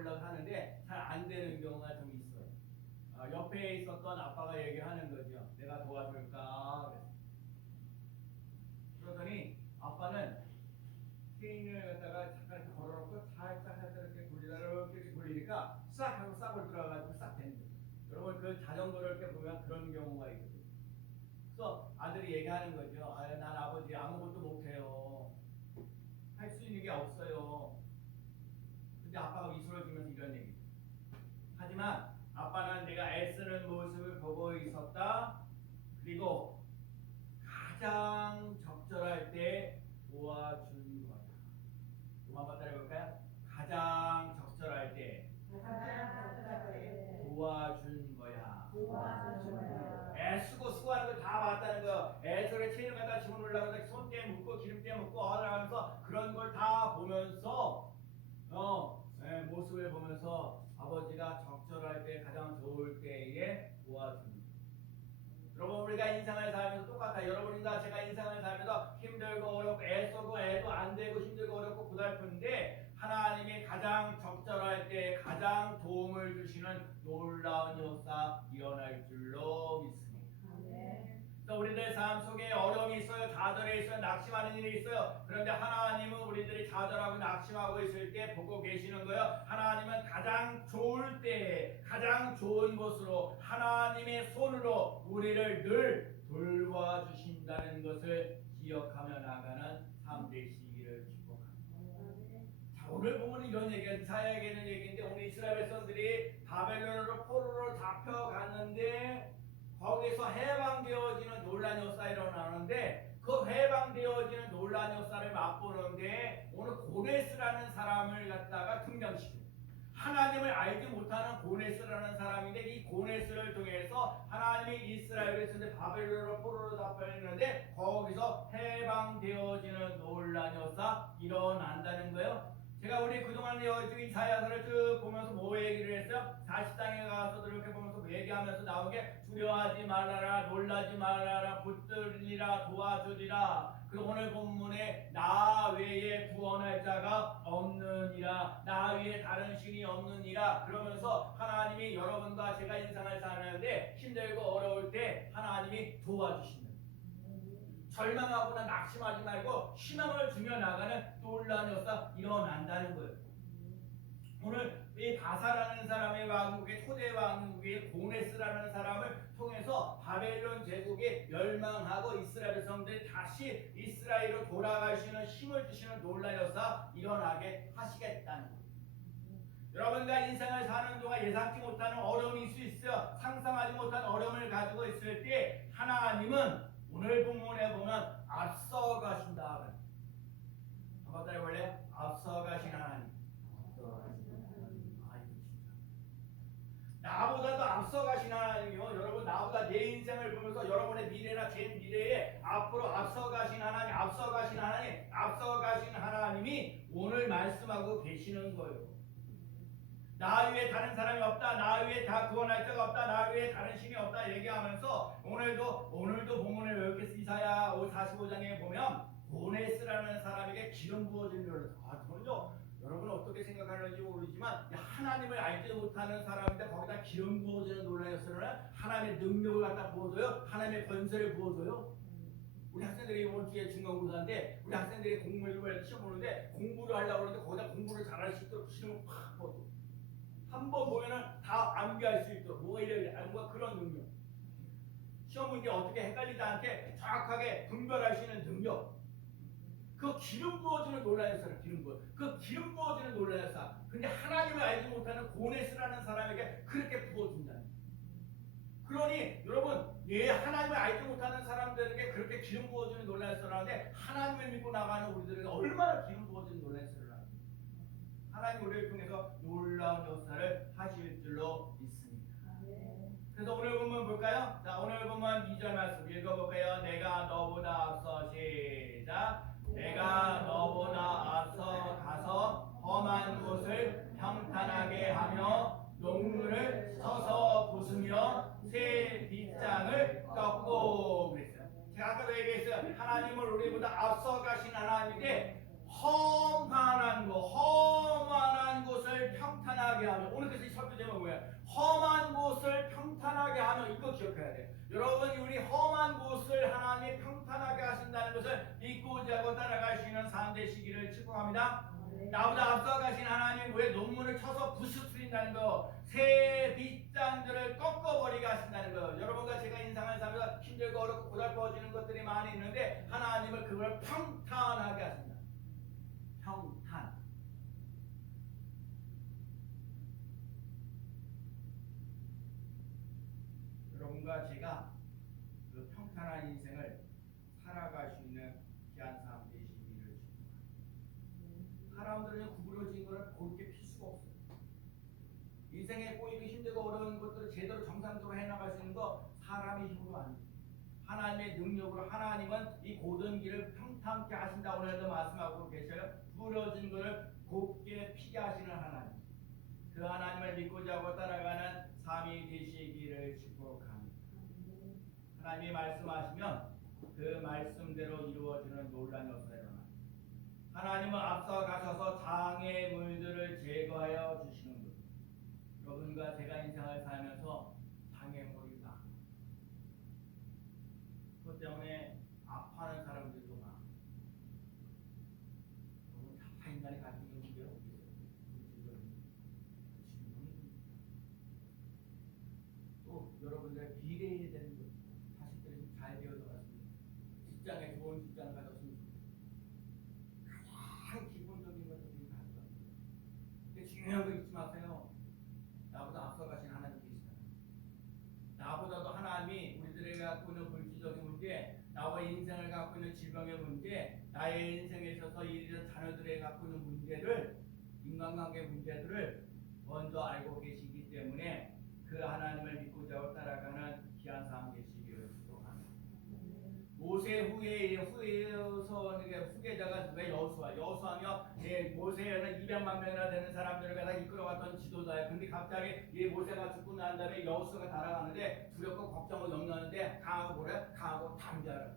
해보려고 하는데 잘 안 되는 경우가 좀 있어요. 옆에 있었던 아빠가 얘기하는 거죠. 내가 도와줄까? 그러더니 아빠는 스윙을 갖다가 잠깐 이렇게 걸어놓고 살짝 이렇게 돌리다가 이렇게 돌리니까 싹 하고 싹을 들어가가지고 싹 되는 거예요. 여러분 그 자전거를 이렇게 보면 그런 경우가 있거든요. 그래서 아들이 얘기하는 거죠. 난 아버지 아무것도 못해요. 할 수 있는 게 없어요. 근데 아빠가 미소를 주면서 이런 얘기. 하지만 아빠는 내가 애쓰는 모습을 보고 있었다. 그리고 가장 적절할 때 도와준 거야. 또 한번 따라해볼까요? 가장 적절할 때 도와준 거야. 애쓰고 수고하는 거 다 봤다는 거. 애서를 체인을 갖다 집어넣으려고 손때 묶고 기름때 묶고 하면서 그런 걸 다 보면서 모습을 보면서 아버지가 적절할 때 가장 좋을 때에 도와줍니다. 여러분 우리가 인생을 살면서 똑같아요. 여러분과 제가 인생을 살면서 힘들고 어렵고 애쓰고 애도 안 되고 힘들고 어렵고 고달픈데 하나님이 가장 적절할 때 가장 도움을 주시는 놀라운 역사 일어날 줄로 믿습니다. 우리들 삶 속에 어려움이 있어요. 좌절이 있어요. 낙심하는 일이 있어요. 그런데 하나님은 우리들이 좌절하고 낙심하고 있을 때 보고 계시는 거예요. 하나님은 가장 좋을 때 가장 좋은 곳으로 하나님의 손으로 우리를 늘 돌봐주신다는 것을 기억하며 나가는 삶 되시기를 축복합니다. 자, 오늘 보면 이런 얘기가 이사야에게는 얘기인데 오늘 이스라엘 백성들이 바벨론으로 포로로 잡혀갔는데 거기서 해방되어지는 놀란 역사가 일어나는데 그 해방되어지는 놀란 역사를 맛보는데 오늘 고네스라는 사람을 갖다가 등장시켜요. 하나님을 알지 못하는 고네스라는 사람인데 이 고네스를 통해서 하나님이 이스라엘 백성들 바벨론으로 포로로 잡혀있는데 거기서 해방되어지는 놀란 역사 일어난다는 거예요. 제가 우리 그동안 내어준 이사야서를 쭉 보면서 뭐 얘기를 했어요? 40장에 가서도 이렇게 보면서 얘기하면서 나온 게 두려워하지 말아라, 놀라지 말아라, 붙들리라, 도와주리라. 그리고 오늘 본문에 나 외에 구원할 자가 없느니라, 나 외에 다른 신이 없느니라. 그러면서 하나님이 여러분과 제가 인생을 사는데 힘들고 어려울 때 하나님이 도와주신다. 절망하거나 낙심하지 말고 희망을 주며 나가는 놀라운 역사 일어난다는 거예요. 오늘 이 바사라는 사람의 왕국의 초대 왕국의 고네스라는 사람을 통해서 바벨론 제국이 멸망하고 이스라엘 백성들이 다시 이스라엘로 돌아가시는 힘을 주시는 놀라운 역사 일어나게 하시겠다는 거예요. 여러분과 인생을 사는 동안 예상치 못하는 어려움이 있을 수 있어요. 상상하지 못한 어려움을 가지고 있을 때 하나님은 오늘 본문에 보면 앞서가신다. 한번 따라해볼래요? 앞서가신 하나님. 아이고 진짜. 나보다도 앞서가신 하나님이요. 여러분 나보다 내 인생을 보면서 여러분의 미래나 제 미래에 앞으로 앞서가신 하나님, 앞서가신 하나님, 앞서가신 하나님이 오늘 말씀하고 계시는 거예요. 나 위에 다른 사람이 없다. 나 위에 다 구원할 자가 없다. 나 위에 다른 신이 없다. 얘기하면서 오늘도 본문을 이렇게 이사야 45장에 보면 고네스라는 사람에게 기름 부어진 줄. 저는요 여러분 어떻게 생각하는지 모르지만 하나님을 알지 못하는 사람인데 거기다 기름 부어지는 놀라운 역사를 하나님의 능력을 갖다 부어줘요. 하나님의 권세를 부어줘요. 우리 학생들이 이번 주에 중간고사인데 우리 학생들이 공부를 시험 보는데 공부를 하려고 하는데 거기다 공부를 잘할 수 있도록 기름을 팍 부어줘. 한번 보면은 다 암기할 수 있도록 뭐가 이래야 뭔가 그런 능력. 시험 문제 어떻게 헷갈리지 않게 정확하게 분별할 수 있는 능력. 그 기름 부어지는 놀라운 역사를 그 기름 부어지는 놀라운 역사. 근데 하나님을 알지 못하는 고네스라는 사람에게 그렇게 부어준다는. 그러니 여러분 하나님을 알지 못하는 사람들에게 그렇게 기름 부어지는 놀라운 역사를 하는데 하나님을 믿고 나가는 우리들에게 얼마나 기름 부어지는 놀라운 역사를 하는지. 하나님 우리를 통해서 놀라운 역사를 하실 줄로 믿습니다. 그래서 오늘 본문 볼까요? 자, 오늘 본문 2절 말씀 읽어볼까요? 내가 너보다 앞서 시작. 내가 너보다 앞서 가서 험한 곳을 평탄하게 하며 농물을 서서 부수며 새 빗장을 꺾고 그랬어요. 제가 아까도 얘기했어요. 하나님은 우리보다 앞서 가신 하나님인데 험한 곳을 평탄하게 평탄하게 하며, 오늘 그래서 이 설교 제목은 뭐야? 험한 곳을 평탄하게 하며. 이거 기억해야 돼. 여러분, 우리 험한 곳을 하나님이 평탄하게 하신다는 것을 믿고 자고 따라갈 수 있는 삶 되시기를 축복합니다. 나보다 앞서 가신 하나님, 왜 논문을 쳐서 부수트린다는 거, 새 빗장들을 꺾어버리게 하신다는 거. 여러분과 제가 인생을 살면서 힘들고 어렵고 고달퍼지는 것들이 많이 있는데 하나님은 그걸 평탄하게 하신다. 평탄. 여러분과 제가 그 평탄한 인생을 살아갈 수 있는 귀한 삶 되시기를 축복합니다. 사람들은 구부러진 것을 그렇게 필 수가 없어요. 인생에 꼬이고 힘들고 어려운 것들을 제대로 정상적으로 해나갈 수 있는 거 사람의 힘으로 아닙니다. 하나님의 능력으로. 하나님은 이 고든 길을 평탄케 하신다고 오늘도 말씀하고 계셔요. 부러진 것을 곱게 피게 하시는 하나님. 그 하나님을 믿고자 하고 따라가는 삶이 되시기를 축복합니다. 하나님이 말씀하시면 그 말씀대로 이루어지는 놀라운 역사가 일어납니다. 하나님은 앞서 가셔서 장애물들을 제거하여 주시는 분. 여러분과 제가 인생을 살면서 장애물이 많아. 그것 때문에 아파하는 사람들도 많아. 여러분 다 인간이 가지고 있는 문제가 어디 있어요? 또 여러분들의 미래에 대한 것, 자식들이 좀 잘 되어서 갔습니다. 직장에 좋은 직장을 가졌으면 좋겠어요. 가장 기본적인 것을 지금 가져갑니다. 근데 중요한 거 잊지 마세요. 나보다 앞서 가신 하나님 계시다. 나보다도 하나님이 우리들에게 갖고 있는 물질적인 문제, 나와 인생을 갖고 있는 질병의 문제, 나의 인생에 있어서 이런 자녀들에게 갖고 있는 문제를, 인간관계 문제들을 먼저 알고 계시기 때문에 그 하나님을 믿고자 따라가는 귀한 삶 되시기를 축복합니다. 모세 후계자가 누가? 여호수아며, 모세는 200만 명이나 되는 사람들을 갖다 이끌어갔던 지도자예요. 근데 갑자기 이 모세가 죽고 난 다음에 여호수아가 달아가는데 두렵고 걱정을 넘나는데 강하고 뭐래? 강하고 담대하라.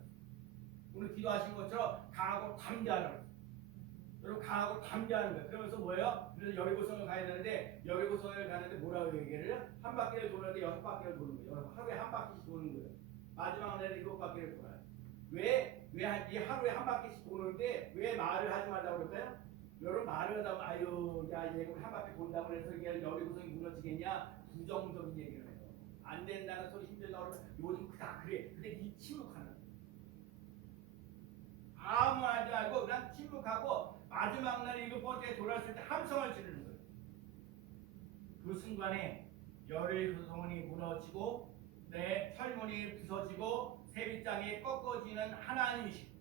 오늘 기도하신 것처럼 강하고 담대하라. 여러분 강하고 담대하는 거예요. 그러면서 뭐예요? 그래서 여리고성을 가야 되는데, 여리고성을 가는데 뭐라고 얘기를 해요? 한 바퀴를 도는데 6바퀴를 도는 거예요. 하루에 한 바퀴씩 도는 거예요. 마지막 날에 7바퀴를 돌아요. 왜 이 하루에 한 바퀴씩 도는데 왜 말을 하지 말라고 그럴까요? 여러분 말을 하다 보면 아유 야 얘가 한 바퀴 돈다고 해서 이게 여리고성이 무너지겠냐? 부정적인 얘기를 해요. 안 된다는 소리 힘들다고 그러면 요즘 그다 그래. 근데 이 침묵하는 거예요. 아무 말도 말고 그냥 침묵하고 마지막 날 7번째 돌아왔을 때 함성을 지르는 거예요. 그 순간에 여리고성이 무너지고 내 철문이 부서지고 세빗장이 꺾어지는 하나님이시고,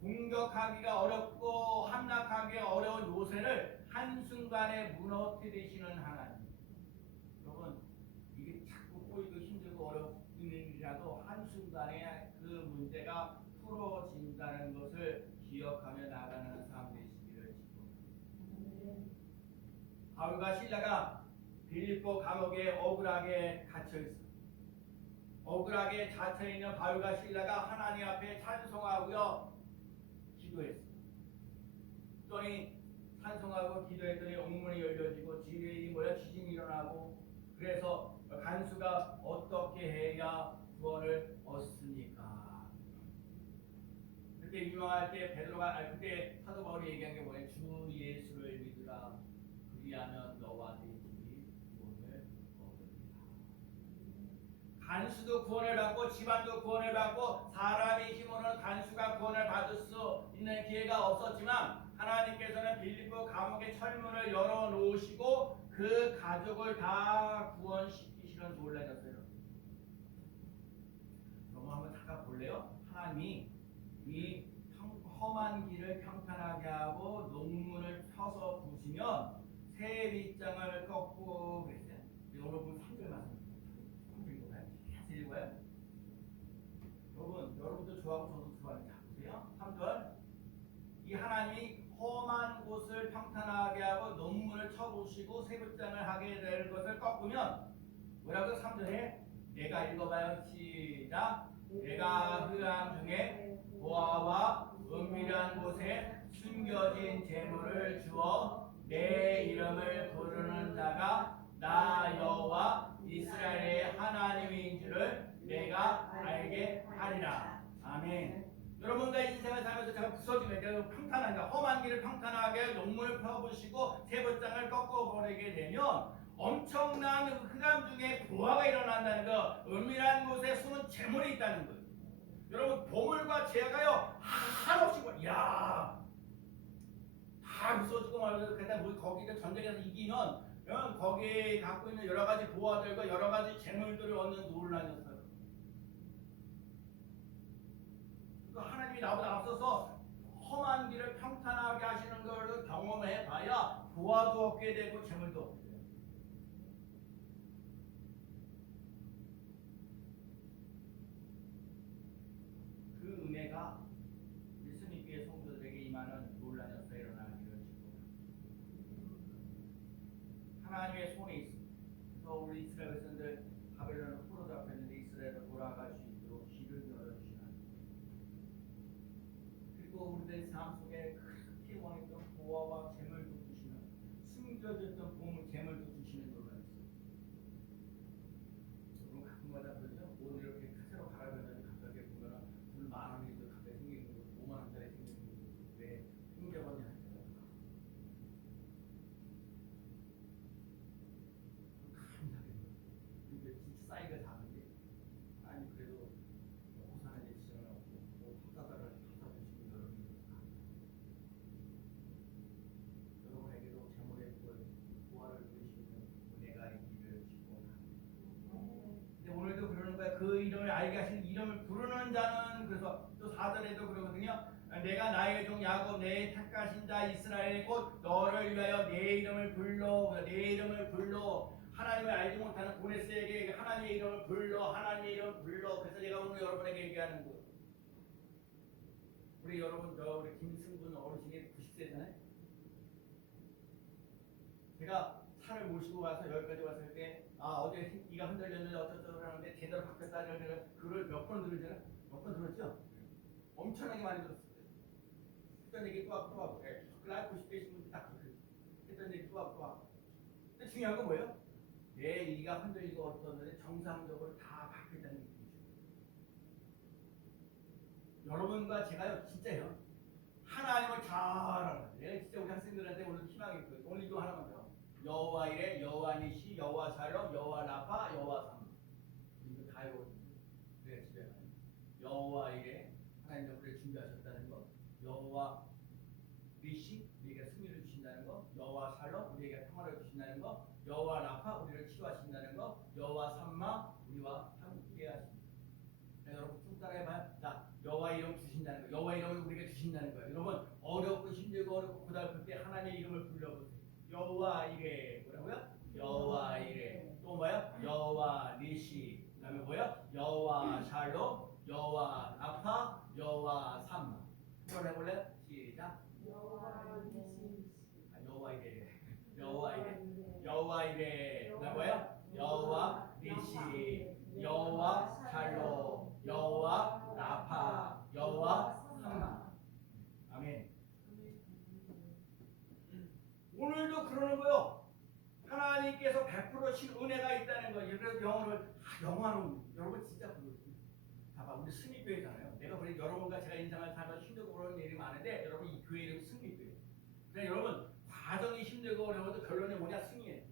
공격하기가 어렵고 함락하기가 어려운 요새를 한순간에 무너뜨리시는 하나님. 여러분 이게 자꾸 꼬이고 힘들고 어려운 일이라도 한순간에 그 문제가 풀어진다는 것을 기억하며 나가는 삶 되시기를 축복합니다. 바울과 실라가 빌립보 감옥에 억울하게 갇혀있습니다. 억울하게 갇혀있는 바울과 실라가 하나님 앞에 찬송하고요 기도했습니다. 그랬더니 찬송하고 기도했더니 옥문이 열려지고 지뢰이 지진이 일어나고, 그래서 간수가 어떻게 해야 구원을 얻습니까? 그때 유명할 때 베드로가 그때 사도 바울이 얘기한 게 뭐예요? 주 예수를 믿으라. 그리하면 너와 네 집이 구원을 얻으리라. 간수도 구원을 받고 집안도 구원을 받고 사람의 힘으로는 간수가 구원을 받을 수 있는 기회가 없었지만 하나님께서는 빌립보 감옥의 철문을 열어놓으시고 그 가족을 다 구원시키시는 놀라셨어요. 너무 한번 잠깐 볼래요? 하나님이 이 험한 길을 평탄하게 하고 논문을 펴서 부시면 새 빗장을 꺾고 그랬어요. 오늘 본 3절 말씀. 3절인가요? 계속 읽어요. 여러분도 좋아하고 저도 좋아하는 자 보세요. 3절. 이 하나님이 험한 곳을 평탄하게 하고 논문을 쳐부시고 새 빗장을 하게 될 것을 꺾으면 뭐라고 3절에 내가 읽어봐요. 시작. 내가 흑암 중에 고아와 은밀한 곳에 숨겨진 재물을 주어 내 이름을 부르는 길을 평탄하게 논문을 펴부시고 세번장을 꺾어버리게 되면 엄청난 흑암 중에 부하가 일어난다는 거, 은밀한 곳에 숨은 재물이 있다는 거예요. 여러분 보물과 재가요 한없이 야, 다 부서지고 말고 그때 우리 거기가 전쟁에서 이기면 거기에 갖고 있는 여러 가지 부하들과 여러 가지 재물들을 얻는 논란이었어요. 그러니까 하나님이 나보다 앞서서 험한 길을 평탄하게 하시는 것을 경험해 봐야 부하도 얻게 되고 재물도 얻게 돼요. 그 은혜가 우리 스님교회 성도들에게 임하는 논란에서 일어나기를 축복합니다. 하나님의 손에 있습니다. 그래서 우리 이스라엘 백성들 바벨론 포로 잡혔는데 이스라엘로 돌아갈 수 있도록 길을 열어주시는 그리고 우리들 삶 속에 그렇게 원했던 보화와 재물도 주시는 숨겨졌던 보물 재물도 주시는 논란이 있어요. 여러분 가끔마다 그러죠? 오늘 이렇게 카세로 갈아면은 갑자기 보면은 돈 10,000원이 갑자기 생기는 거 50,000원짜리 생기는 거 왜 생겨버냐 하잖아요. 이게 진짜 사이가 작은데 아니 그래도 먹고 사는 데 지장은 없고 뭐 밥사다를 밥사 드시고 여러분에게도 재물의 보화를 누리시는 은혜가 있기를 축복합니다. 근데 오늘도 그러는 거야. 그 이름을 알게 하신 이름을 부르는 자는 그래서 또 4절에도 그러거든요. 내가 나의 종 야곱 내 택하신 자 이스라엘 곧 너를 위하여 내 이름을 불러 내 이름을 불러 하나님을 알지 못하는 고네스에게 하나님의 이름을 불러 하나님의 이름을 불러 그래서 제가 오늘 여러분에게 얘기하는 거예요. 우리 여러분 우리 김승분 어르신이 90세잖아요. 제가 차를 모시고 와서 여기까지 왔을 때 어제 이가 흔들렸는데 어쩌저쩌고 하는데 제대로 바뀌었다는 그걸 몇 번 들으잖아요. 몇 번 들었죠? 엄청나게 많이 들었어요. 했던 얘기 또 하고 라이프 90대이신 분들 다 그렇게 했던 얘기 또 하고 근데 중요한 건 뭐예요? 내 이가 흔들리고 어떠는데 정상적으로 다 바뀌었다는 얘기죠. 여러분과 제가요 진짜요 하나님을 잘 알아요. 내가 진짜 우리 학생들한테 오늘 희망이 있고요. 오늘도 하나만 더 여호와 이레 여호와 니시 여호와 샬롬 여호와 라파 여호와 삼 이거 다 외워요. 내가 집에 가요. 여호와 이레 하나님께서 우리를 준비하셨다는 거 여호와 니시 우리에게 승리를 주신다는 거 여호와 샬롬 우리에게 평화를 주신다는 거 여호와 라파 우리를 치유하신다는 거 여호와 삼마 우리와 함께 하십니다. 여러분 쭉 따라해봐요. 자 여호와 이름 주신다는 거 여호와 이름을 우리에게 주신다는 거예요. 여러분 어렵고 힘들고 어렵고 고달플 때 하나님의 이름을 불러보세요. 여호와 이레 뭐라고요? 여호와 이레 또 뭐야? 여호와 니시 그 다음에 뭐야? 여호와 샬롬 여호와 라파 여호와 삼마 한번 해볼래요? 시작 여호와 이레 여호와 이레 여호와 이레 그 다음에 뭐야? 여호와 니시 여호와 샬롬 여호와 라파 여호와 삼마 아멘. 오늘도 그러는 거요. 하나님께서 100%신 은혜가 있다는 거예요. 그래서 영어는 여러분 진짜 그렇죠. 봐봐 우리 승리교회잖아요. 내가 우리 여러분과 제가 인생을 살면서 힘들고 그러는 일이 많은데 여러분 이 교회 이름이 승리교회. 그러니까 여러분 과정이 힘들고 어려워도 결론이 뭐냐 승리예요.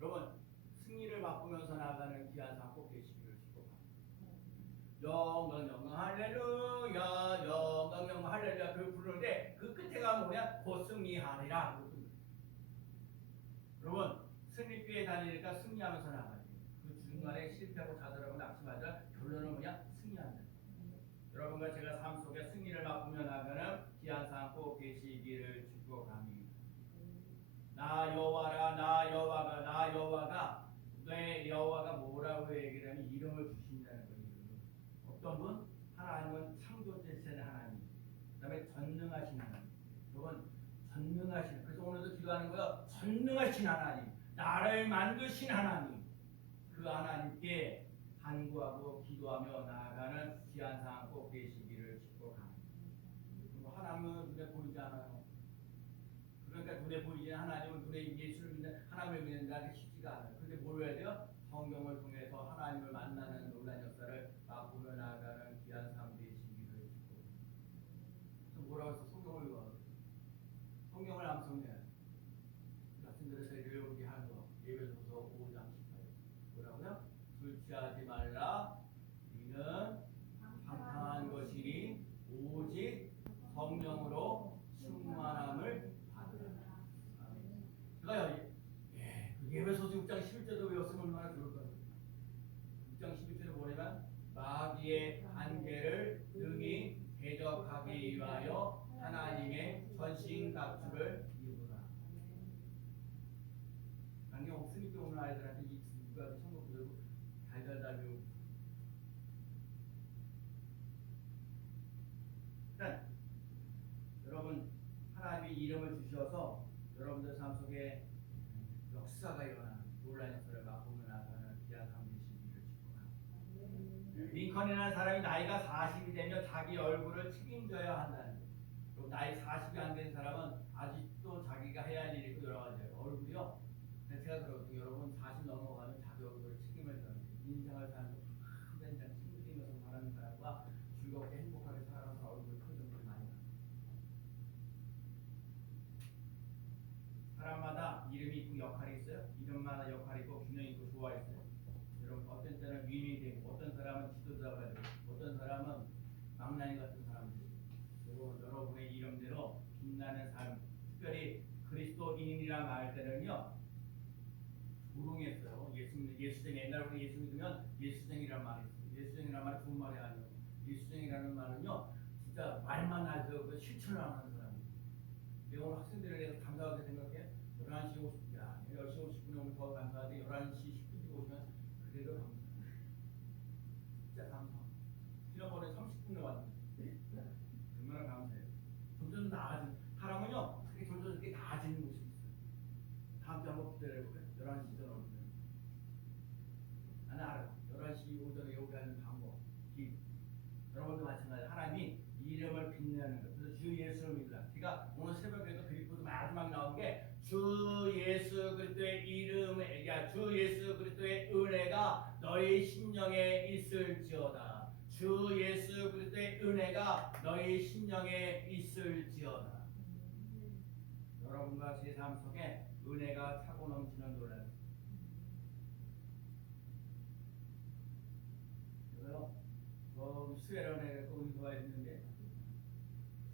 여러분 승리를 맛보면서 나아가는 귀한 삶 꼭 되시기를 축복합니다. 영광 영광 할렐루야 영광 영광 할렐루야 그걸 부르는데 그 끝에가 뭐냐 곧 승리하리라. 여러분 승리교회 다니니까 승리하면서 나가야 돼요. 그 중간에 실패하고 좌절하고 낙심하자 결론은 뭐냐 승리한다. 여러분과 제가 삶 속에 승리를 맛보며 나가는 귀한 삶 꼭 되시기를 축복합니다. 나 여호와라 나 여호와가 나 여호와가 내 여호와가 뭐라고 얘기를 하면 이름을 주신다는 거예요. 어떤 분? 하나님은 창조주신 하나님 그 다음에 전능하신 하나님 여러분 전능하신 그래서 오늘도 기도하는 거예요. 전능하신 하나님 나를 만드신 하나님 그 하나님께 간구하고 기도하며 나아가는 귀한 삶 꼭 되시기를 축복합니다. 하나님은 눈에 보이지 않아요. 그러니까 눈에 보이지 않는 하나님은 눈에 예수를 믿는 하나님을 믿는 자는 쉽지가 않아요. 근데 뭘 해야 돼요? 성경을 통해서 하나님을 만나는 놀라운 역사를 맛보며 나아가는 귀한 삶 되시기를 축복합니다. 뭐라고 해서 성경을 읽어요? 에베소서 5장 18절. 뭐라고요? 술 취하지 말라. 이는 방탕한 것이니 오직 성령으로 충만함을 받으라. 그러니까요. 에베소서 6장 11절도 외웠으면 얼마나 좋을 거예요. 6장 11절에 보내면 마귀의 한계를 능히 대적하기 위하여 하나님의 전신갑주를 입으라. 강경 없으니까 오늘 아이들한테 이 누가 천국 들고 달달달 배우고. 일단 여러분 하나님이 이름을 주셔서 여러분들 삶 속에 역사가 일어나는 놀라운 역사를 맛보며 나가는 귀한 삶 되시기를 축복합니다. 링컨이라는 사람이 나이가 40이 되면 자기 얼굴을 책임져야 한다는 거예요. 그럼 나이 40이 안 된 사람은 아직도 자기가 해야 할 일이 있고 여러 가지예요. 얼굴이요. 제가 그러거든요. 여러분 40 넘어가면 자기 얼굴을 책임을 져야 돼요. 인생을 사는 큰 인생 책임지면서 사는 사람과 즐겁게 행복하게 살아가는 얼굴 표정들이 많이 나요. 사람마다 이름이 있고 역할이 있어요. 이름마다 역할이 있고 균형 있고 조화 있어요. 여러분 어떤 때는 위인이 되고 어떤 사람은 지도자가 되고 어떤 사람은 망나니 같은 사람들이 여러분의 이름대로 빛나는 삶, 특별히 그리스도인이라 말 때는요 조롱했어요. 예수쟁이 옛날에 우리 예수 믿으면 예수쟁이란 말이 있어요. 예수쟁이란 말이 좋은 말이 아니에요. 예수쟁이라는 말은요 진짜 말만 하죠. 그 실천을 안 하는 사람이에요. 내가 오늘 학생들에 대해서 감사하게 생각해. 11시 50분, 야, 10시 50분에 오면 더 감사하지. 11시 10분에 오시면 그래도 감사해. 진짜 감사. 지난번에 30분에 왔는데 얼마나 감사해요. 점점 나아지는 사람은요, 그게 점점 이렇게 나아지는 모습이 있어요. 다음 주에 한번 기다려볼까요? 11시 전에 오면. 나는 알아요. 11시 오전에 여기 하는 방법, 길. 여러분도 마찬가지로 하나님이 이름을 빛내는 것. 그래서 주 예수를 믿으라. 제가 오늘 새벽에도 빌립보서 마지막 나온 게 주 예수 그리스도의 이름에, 주 예수 그리스도의 은혜가 너희 심령에 있을지어다. 주 예수 그리스도의 은혜가 너희 심령에 있을지어다. 여러분과 제 삶 속에 은혜가 차고 넘치는 놀라운. 그래서 수혜론에 은서가 있는데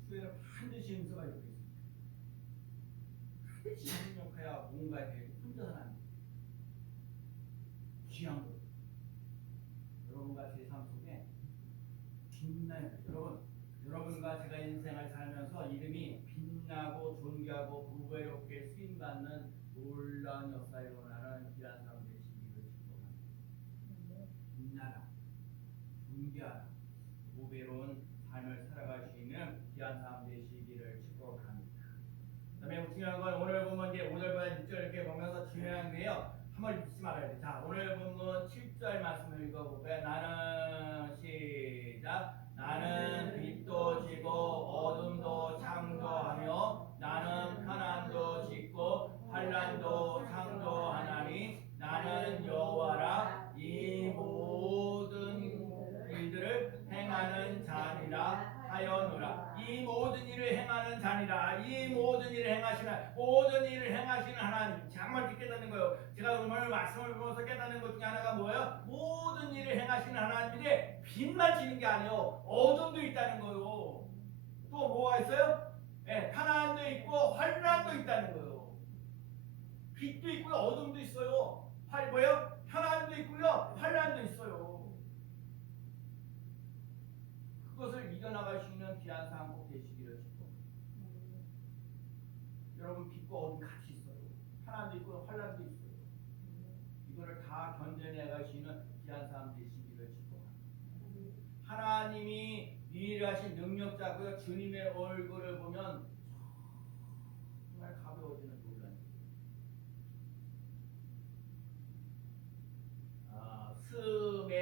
수혜는 반드시 은서가 있고 있습니다. 반드시 협력해야 뭔가 되고 혼자서는 안 돼요. 귀한 거. 여러분과 제 삶 속에 빛나요. 여러분과 제가 인생을 살면서 이름이 빛나고 존귀하고 무배롭게 쓰임받는 놀라운 역사에 일어나는 귀한 삶 되시기를 축복합니다. 빛나라, 존귀하라, 무배로운 삶을 살아갈 수 있는 귀한 삶 되시기를 축복합니다. 그다음에 중요한 건 오늘 본문 이제 5절부터 6절 이렇게 보면서 중요한 게요. 한번 잊지 말아야 돼. 자, 오늘 본문 7절 말씀을 읽어볼까요? 나는 시작. 나는 빛도 지고 어둠도 창조하며 나는 편안도 짓고 환난도 창조하나니 나는 여호와라. 이 모든 일들을 행하는 자니라 하여노라. 이 모든 일을 행하는 자니라. 이 모든 일을 행하시는 모든 일을 행하시는 하나님. 정말 이렇게 깨닫는 거예요. 제가 오늘 말씀을 보면서 깨닫는 것 중에 하나가 뭐예요? 모든 일을 행하시는 하나님인데 빛만 지는 게 아니에요. 어둠도 있다는 거예요. 또 뭐가 있어요? 네, 편안도 있고 환난도 있다는 거예요. 빛도 있고요, 어둠도 있어요. 뭐예요? 편안도 있고요, 환난도 있어요. 그것을 이겨나갈 수 있는 귀한 삶 꼭 되시기를 축복합니다. 여러분 빛과 어둠 같이 있어요. 편안도 있고 환난도 있어요. 이거를 다 견뎌내갈 수 있는 귀한 삶 되시기를 축복합니다. 하나님이 유일하신 능력자고요. 주님의 얼굴을 보면 정말 가벼워지는 놀라운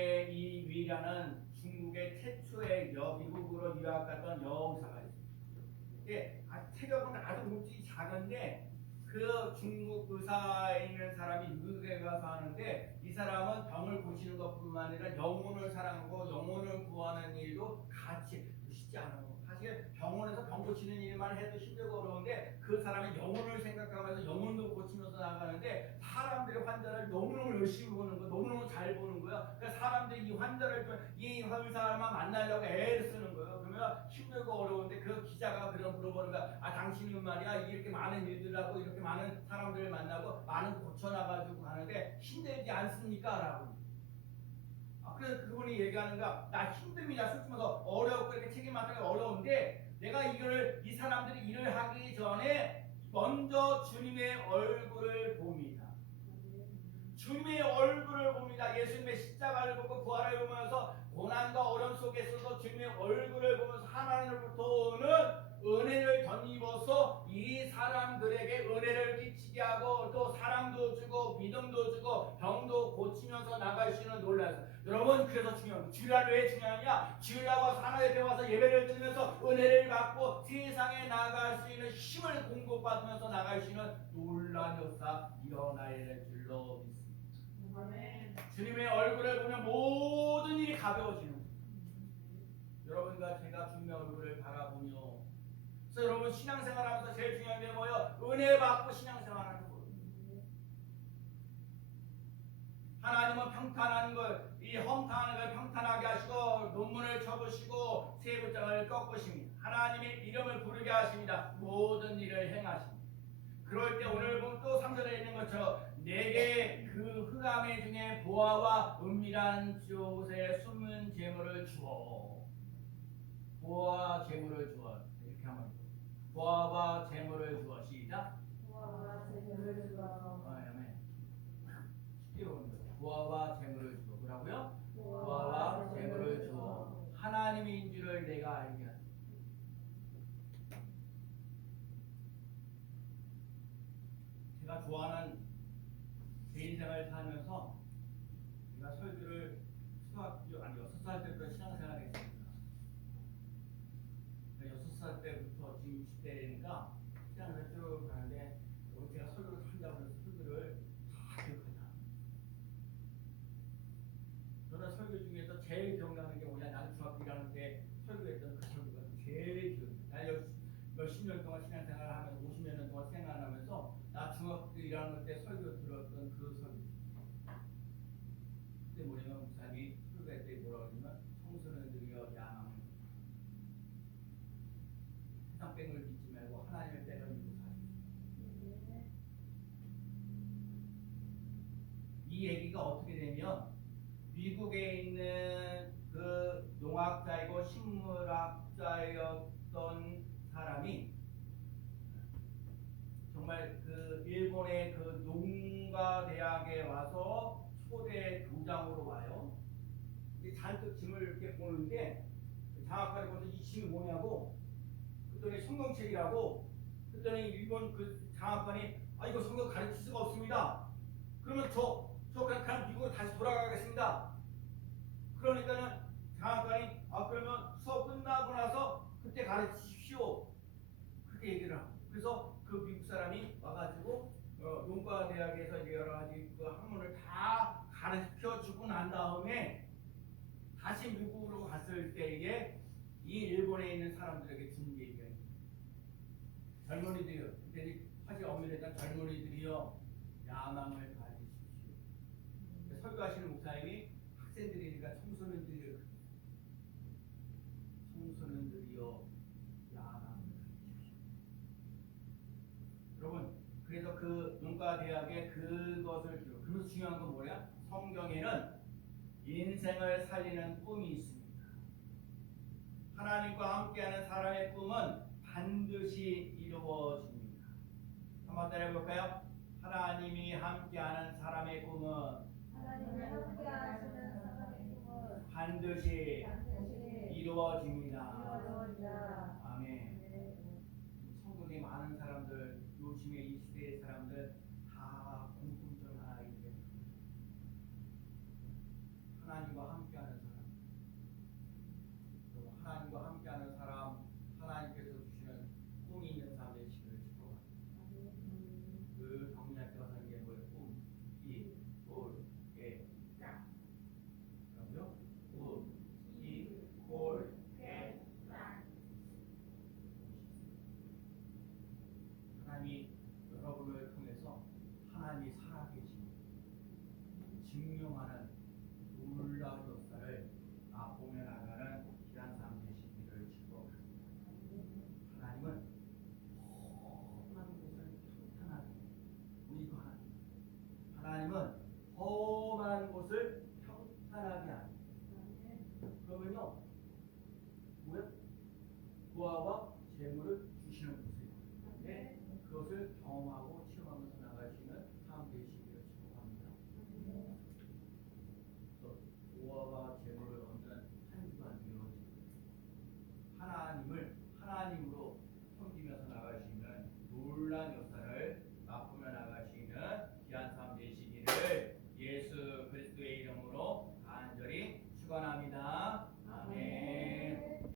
스메이위라는 중국의 최초의 미국으로 유학 갔던 여의사가 있습니다. 체격은 아주 몸집이 작은데 그 중국 의사에 있는 사람이 미국에 가서 하는데 이 사람은 병을 고치는 것뿐만 아니라 영혼을 사랑하고 영혼을 구하는 일도 같이 쉽지 않아요. 사실 병원에서 병 고치는 일만 해도 힘들고 어려운데 그 사람이 영혼을 생각하면서 영혼도 고치면서 나가는데 사람들이 않습니까? 라고. 그래서 그분이 얘기하는 거야. 나 힘듭니다. 솔직히 말해서 어렵고 이렇게 책임 맡기가 어려운데 내가 이 사람들이 일을 하기 전에 먼저 주님의 얼굴을 봅니다. 주님의 얼굴을 봅니다. 예수님의 십자가를 보고 부활을 보면서 고난과 어려움 속에서도 주님의 얼굴을 보면서 하나님으로부터 오는 은혜를 덧입어서 이 사람들에게 은혜를 끼치게 하고 또 사랑도 주고 믿음도 주고 병도 고치면서 나갈 수 있는 놀라서 여러분 그래서 중요한 거 주일날 왜 중요하냐? 주일날 와서 하나님 앞에 와서 예배를 드리면서 은혜를 받고 세상에 나갈 수 있는 힘을 공급받으면서 나갈 수 있는 놀라운 역사 일어나야 될 줄로 믿습니다. 아멘. 주님의 얼굴을 보면 모든 일이 가벼워지는 거예요. 여러분과 제가 주님의 얼굴을 바라보며 그래서 여러분 신앙생활하면서 제일 중요한 게 뭐예요? 은혜 받고 신앙생활하는 거예요. 하나님은 평탄한 걸, 이 험탄한 걸 평탄하게 하시고 논문을 쳐보시고 세부장을 꺾으십니다. 하나님의 이름을 부르게 하십니다. 모든 일을 행하십니다. 그럴 때 오늘 보면 또 3절에 있는 것처럼 내게 그 흑암의 중에 보화와 은밀한 곳에 숨은 재물을 주어. 보화와 재물을 주어. 이렇게 하면 보화와 재물을 주어. 시작. 보화와 재물을 주어. 아멘. 쉽게 보는 거예요. 보화와 재물을 주어. 뭐라고요? 보화와 재물을 주어. 하나님인 줄을 내가 알게 하라. 제가 좋아하는 제 인생을 살면서 제가 설교를 초등학교 아니 6살 때부터 신앙생활을 했습니다. 6살 때부터 지금 60대니까 신앙생활 쭉 가는데 제가 설교를 한다고 해서 설교를 다 기억하냐. 저는 설교 중에서 제일 기억나는 게 뭐냐? 나는 중학교 1학년 때 설교했던 그 설교가 제일 기억나. 나 몇십 년 동안 신앙생활을 하면서 50몇 년 동안 생활하면서 나 중학교 1학년 때 설교 들었던 그 설교. 그때 뭐냐면 목사님이 설교할 때 뭐라고 하냐면 청소년들이여 양함을 세상 뺑을 믿지 말고 하나님의 뺑을 믿고 사십시오. 이 얘기가 어떻게 되면 미국에 있는 그 농학자이고 식물학자였던 사람이 정말 그 일본의 그 농가 대학에 와서 초대 교장으로 와요. 이제 잔뜩 짐을 이렇게 보는데 장학관에 보면서 이 짐이 뭐냐고 그랬더니 성경책이라고 그랬더니 일본 그 장학관이 이거 성경 가르칠 수가 없습니다. 그러면 저 그냥 미국으로 다시 돌아가겠습니다. 그러니까는 장학관이 그러면 수업 끝나고 나서 그때 가르치십시오. 그렇게 얘기를 하고 그래서 그 미국 사람이 와가지고 농가 대학에서 이제 여러 가지 그 학문을 다 가르쳐 주고 난 다음에 다시 미국으로 갔을 때에 이 일본에 있는 사람들에게 준 얘기가 있어요. 젊은이들이요. 그때 사실 엄밀했던 젊은이들이요. 야망을 가지십시오. 설교하시는 목사님이 학생들이니까 청소년들이요. 청소년들이요. 야망을 가지십시오. 여러분, 그래서 그 농가 대학에 그것을 기록. 그래서 중요한 건 뭐야? 성경에는 인생을 살리는 꿈이 있습니다. 하나님과 함께하는 사람의 꿈은 반드시 이루어집니다. 한번 따라해볼까요? 하나님이 함께하는 사람의 꿈은 반드시 이루어집니다. 아멘. 천국에 많은 사람들, 요즘에 이 시대의 사람들 다 공통점 하나 있는데 하나님과 함께하는 사람. 하나님과 함께하는 사람, 하나님께서 주시는 꿈이 있는 사람 되시기를 축복합니다. 늘 정리할 때 하는 게 뭐예요? 꿈, 이, 골, 개, 짝. 그럼요? 꿈, 이, 골, 개, 짝. 하나님이 여러분을 통해서 하나님이 살아계신 증명하는 놀라운 역사를 맛보며 나가는 귀한 삶 되시기를 축복합니다. 하나님은 험한 곳을 평탄하게 우리 하나님은 험한 것을